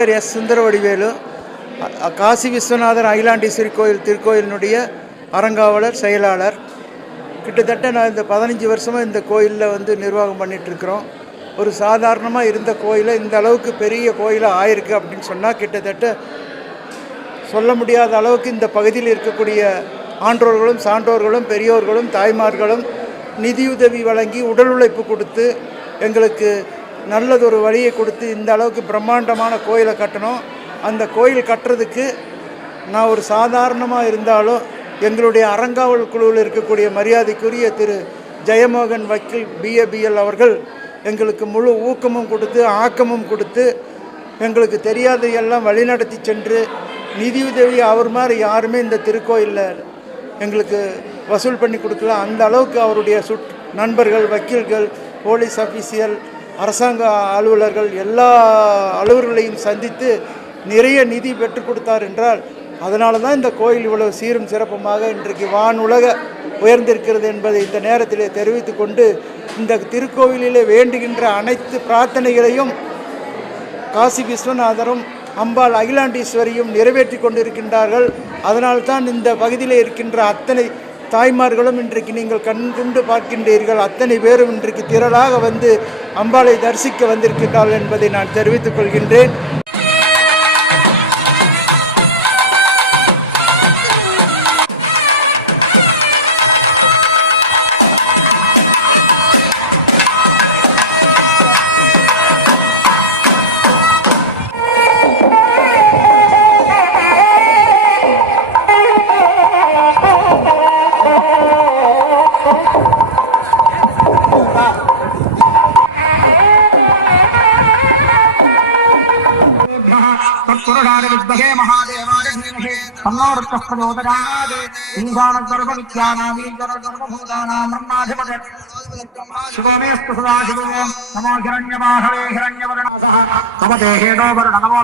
பேர் எஸ் சுந்தர வடிவேலு காசி விஸ்வநாதர் அகிலாண்டீஸ்வரி கோயில் திருக்கோயிலினுடைய அறங்காவலர் செயலாளர். கிட்டத்தட்ட நான் இந்த பதினஞ்சு வருஷமாக இந்த கோயிலில் வந்து நிர்வாகம் பண்ணிகிட்ருக்கிறோம் ஒரு சாதாரணமாக இருந்த கோயிலை இந்த அளவுக்கு பெரிய கோயிலாக ஆயிருக்கு அப்படின்னு சொன்னால் கிட்டத்தட்ட சொல்ல முடியாத அளவுக்கு இந்த பகுதியில் இருக்கக்கூடிய ஆன்றோர்களும் சான்றோர்களும் பெரியோர்களும் தாய்மார்களும் நிதியுதவி வழங்கி உடல் உழைப்பு கொடுத்து எங்களுக்கு நல்லதொரு வழியை கொடுத்து இந்த அளவுக்கு பிரம்மாண்டமான கோயிலை கட்டணும். அந்த கோயில் கட்டுறதுக்கு நான் ஒரு சாதாரணமாக இருந்தாலும் எங்களுடைய அறங்காவல் குழுவில் இருக்கக்கூடிய மரியாதைக்குரிய திரு ஜெயமோகன் வக்கீல் பிஏபிஎல் அவர்கள் எங்களுக்கு முழு ஊக்கமும் கொடுத்து ஆக்கமும் கொடுத்து எங்களுக்கு தெரியாதையெல்லாம் வழிநடத்தி சென்று நிதியுதவி அவர் மாதிரி யாருமே இந்த திருக்கோயிலில் எங்களுக்கு வசூல் பண்ணி கொடுக்கல. அந்த அளவுக்கு அவருடைய சுட் நண்பர்கள் வக்கீல்கள் போலீஸ் ஆஃபீஸியல் அரசாங்க அலுவலர்கள் எல்லா அலுவலர்களையும் சந்தித்து நிறைய நிதி பெற்றுக் கொடுத்தார் என்றால் அதனால தான் இந்த கோயில் இவ்வளவு சீரும் சிறப்புமாக இன்றைக்கு வான் உலக உயர்ந்திருக்கிறது என்பதை இந்த நேரத்திலே தெரிவித்து கொண்டு இந்த திருக்கோவிலிலே வேண்டுகின்ற அனைத்து பிரார்த்தனைகளையும் காசி விஸ்வநாதரும் அம்பாள் அகிலாண்டீஸ்வரியும் நிறைவேற்றி கொண்டிருக்கின்றார்கள். அதனால்தான் இந்த பகுதியில் இருக்கின்ற அத்தனை தாய்மார்களும் இன்றைக்கு நீங்கள் கண்கொண்டு பார்க்கின்றீர்கள். அத்தனை பேரும் இன்றைக்கு திரளாக வந்து அம்பாளை தரிசிக்க வந்திருக்கின்றார்கள் என்பதை நான் தெரிவித்துக் கொள்கின்றேன். పురుషాయ విద్మహే మహాదేవాయ ధీమహే తన్నో వృత్త ప్రచోదయాత్ ఈశాన గర్భ విద్యానామీ గర్భభూతానాం బ్రహ్మాధిపతి శివమేస్తు సదాశివో నమో హిరణ్యబాహవే హిరణ్యవర్ణాసః తమ దేహేడో వరుణ నమో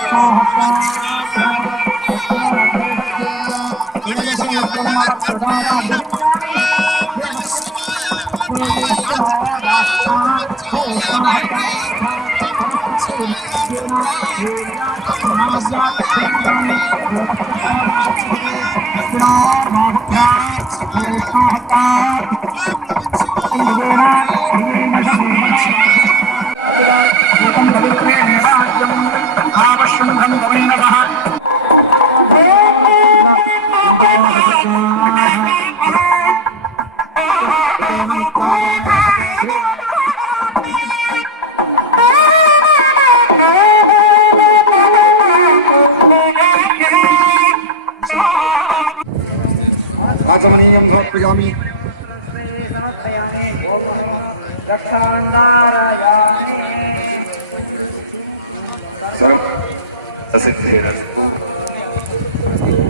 Oh, राजन्येनागुंसि शिष्ट वाचमनीयं समर्पयामि las exageraciones.